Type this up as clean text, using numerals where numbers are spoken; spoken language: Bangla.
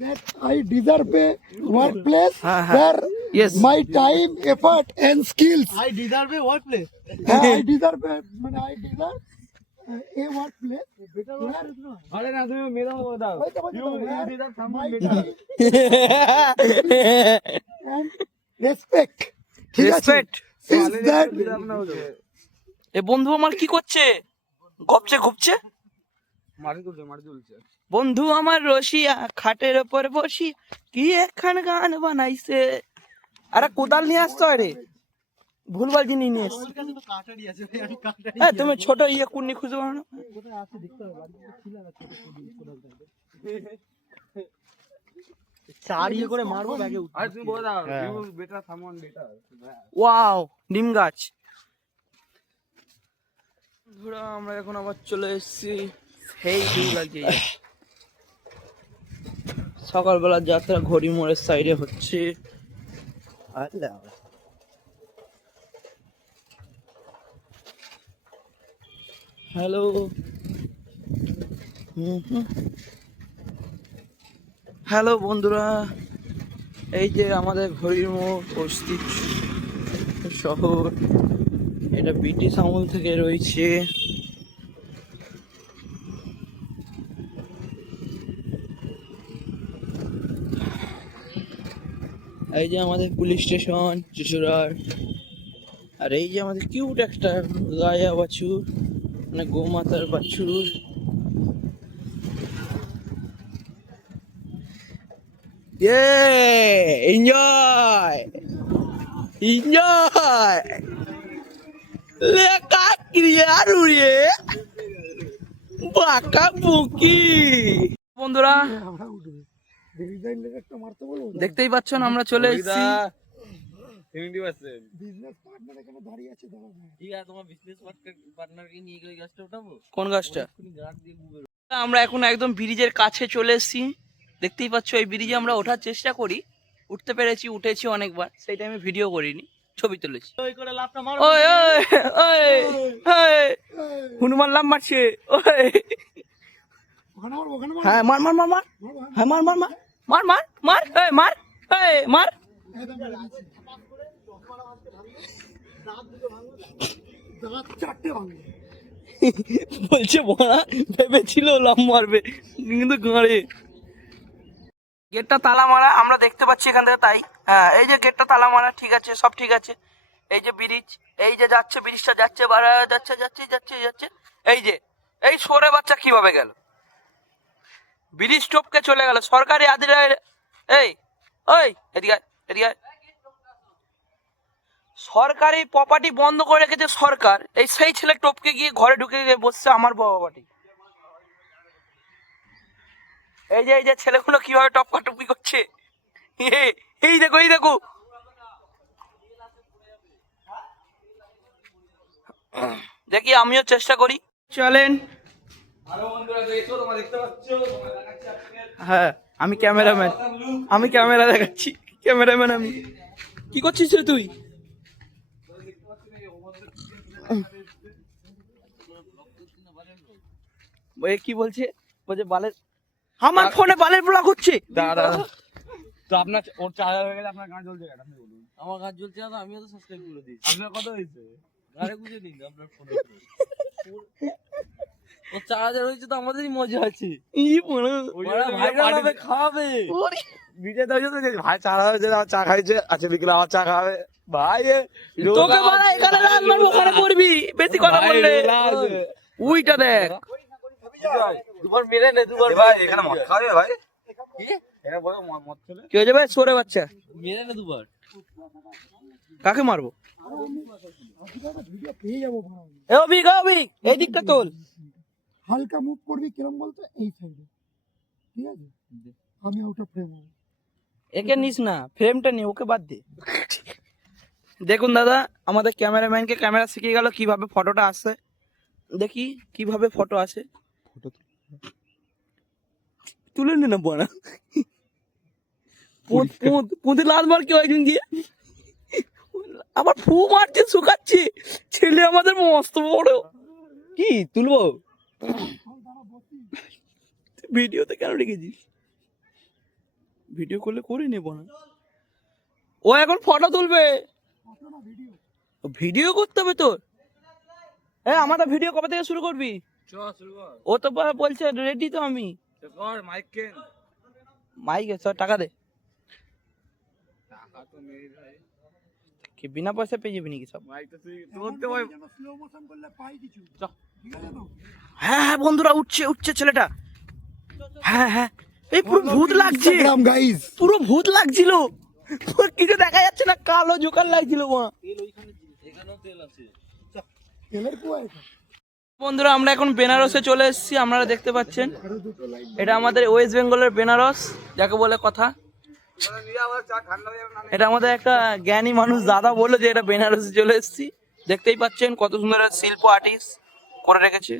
that I deserve a workplace where Yes. my time, effort, and skills. I deserve a workplace. I deserve a workplace where আরে না তুমি মেলাও দাও wait, you deserve someone my better. time and respect. ঠিক আছে? Respect. Since that এ বন্ধু আমার কি করছে? গপছে ঘুপছে। মাটি তুলছে বন্ধু আমার রসিয়া খাটের ওপর বসি কি একখান গান বানাইছে। আরে কোদাল নিয়ে আসতো আরে ভুলভাল জিনিস নিয়ে এসছে। কাছে তো কাটারি আছে ভাই আমি কাটারি হ্যাঁ তুমি ছোট ইয়ে কুন্নি খুঁজে পাও না? কোথায় আছে দেখতে হবে বাড়িতে ছিল না ছোট কোদাল থাকবে চার ইয়ে করে মারবো ব্যাগে উঠে আরে তুমি বলে দাও you better someone better wow নিম গাছ। বন্ধুরা আমরা এখন আবার চলে এসেছি সেই ভিউ লাগছে। সকালবেলা যাত্রা ঘড়ি মোড়ের সাইডে হচ্ছে। হ্যালো হ্যালো বন্ধুরা, এই যে আমাদের ঘড়ির মোড় অস্তিক শহর, এটা ব্রিটিশ আমল থেকে রয়েছে। এই যে আমাদের পুলিশ স্টেশন চুচুড়ার, আর এই যে আমাদের কিউট একটা গায়া বাছুর, মানে গোমাতার বাছুর। এনজয় এনজয় লেকা ক্রিয়ার উড়িয়ে বাঁকা বুকি। বন্ধুরা আমরা উঠবে ডিজাইন একটা মারতে বলবো। দেখতেই পাচ্ছেন আমরা চলে এসেছি। 70% বিজনেস পার্টনার এখানে দাঁড়িয়ে আছে, দাঁড়াও। ঠিক আছে তোমার বিজনেস পার্টনারকে নিয়ে গিয়ে গাছটা উঠাবো কোন গাছটা? তুমি গাছ দিয়ে বুবে আমরা এখন একদম ব্রিজের কাছে চলে এসেছি। দেখতেই পাচ্ছ এই ব্রিজে আমরা ওঠার চেষ্টা করি, উঠতে পেরেছি, উঠেছি অনেকবার, সেই টাইমে ভিডিও করিনি, ছবি তুলেছি। ওই করে লাফটা মারো ওই ওই ওই ওই হনুমান লাভ মারছে। ওই ওখানে মারবো, ওখানে মারবো। হ্যাঁ মার মার মার মার, হ্যাঁ মার মার মার মার মার মার এই মার এই মার। দাঁত চারটে ভাঙবে। বলছে বড়া ভেবেছিল লাভ মারবে কিন্তু গাঁড়ে। গেটটা তালা মারা আমরা দেখতে পাচ্ছি এখান থেকে, তাই হ্যাঁ এই যে গেটটা তালা মারা, ঠিক আছে সব ঠিক আছে। এই যে ব্রিজ, এই যে যাচ্ছে ব্রিজটা যাচ্ছে, বাড়া যাচ্ছে যাচ্ছে যাচ্ছে যাচ্ছে। এই যে এই সরে বাচ্চা কিভাবে গেল, ব্রিজ টপকে চলে গেল সরকারি আদিরা। এই ওই এদিকে আয়, এদিকে আয়। সরকারি প্রপার্টি বন্ধ করে রেখেছে সরকার, এই সেই ছেলে টপকে গিয়ে ঘরে ঢুকে গিয়ে বসছে আমার প্রপার্টি। এই যে ছেলেগুলো কিভাবে টপকা টপকি করছে, এই দেখো এই দেখো। দেখি আমিও চেষ্টা করি, চলেন। হ্যাঁ আমি ক্যামেরাম্যান, আমি ক্যামেরা দেখাচ্ছি, ক্যামেরাম্যান আমি। কি করছিস রে তুই? কি বলছে, বলছে বালের, আমার ফোনে বালের ব্লগ হচ্ছে। দাদা তো আপনার ওর 4000 হয়ে গেলে আপনার গান জ্বলছে কেন আপনি বলুন আমার গান জ্বলছে না তো আমিও তো সাবস্ক্রাইব করে দিই আপনার কত হয়েছে গাড়ি গুঁজে দিন আপনার ফোনে ও 4000 হয়েছে তো আমাদেরই মজা আছে ই বড় ভাইরাল হবে খাবে ভিডিও দাও তো ভাই 4000 যে চা খাইছে আচ্ছা বিকেলে আমার চা খাবে ভাই তোকে বলা এখানে রাজমার ওখানে করবি বেশি কথা বললে। উইটা দেখ দুবার মেরে নে দুবার ভাই এখানে মদ খাবে ভাই কি এখানে বড় মদ খেলে কি হয়ে যাবে সরে বাচ্চা, মেরে নে দুবার কাকে মারবো? ভিডিও পেয়ে যাবো ভাই। এ অভিক অভিক এই দিকটা তোল। হালকা মুভ করবি কিরম বলতো, এই সাইডে, ঠিক আছে? আমি আউট অফ ফ্রেম হবো। একে নিস না, ফ্রেমটা নি, ওকে বাদ দে। দেখুন দাদা আমাদের ক্যামেরাম্যানকে ক্যামেরা শিখিয়ে গেল কিভাবে ফটোটা আসে। দেখি কিভাবে ফটো আসে, তুলে নে না বড়া। পুঁতে লাল মার কেউ একজন দিয়ে আবার ফু মারছে, শুকাচ্ছে ছেলে আমাদের মস্ত বড়। কি তুলবো দাঁড়া, বসি। ভিডিওতে কেন রেখেছিস? ভিডিও করলে করে নেবো না, ও এখন ফটো তুলবে, ফটো না ভিডিও। ভিডিও করতে হবে তোর। আমাদের ভিডিও কবে থেকে শুরু করবি? শুরু কর। ও তো বলছে রেডি তো আমি। কর মাইক কেন? মাইক সব টাকা দে, টাকা তো নেই ভাই। কি বিনা পয়সা পেয়ে যাবি নাকি সব? মাইক তো তুই ধরতে পারবি। স্লো মোশন করলে পাই কিছু, চ। ঠিক আছে তো? হ্যাঁ হ্যাঁ বন্ধুরা, উঠছে উঠছে ছেলেটা। হ্যাঁ হ্যাঁ, এই পুরো ভূত লাগছে, Instagram guys, পুরো ভূত লাগছিল, পুরো কিছু দেখা যাচ্ছে না, কালো জোকার লাগছিল মা। এখানেও তেল আছে। তেলের কুয়া এটা। বন্ধুরা আমরা এখন বেনারসে চলে এসেছি, আপনারা দেখতে পাচ্ছেন আরো দুটো লাইন এটা আমাদের ওয়েস্ট বেঙ্গলের বেনারস যাকে বলে কথা। এটা আমাদের একটা জ্ঞানী মানুষ দাদা বলে যে এটা বেনারসে চলে এসেছি। দেখতেই পাচ্ছেন কত সুন্দর শিল্প আর্টিস্ট করে রেখেছে।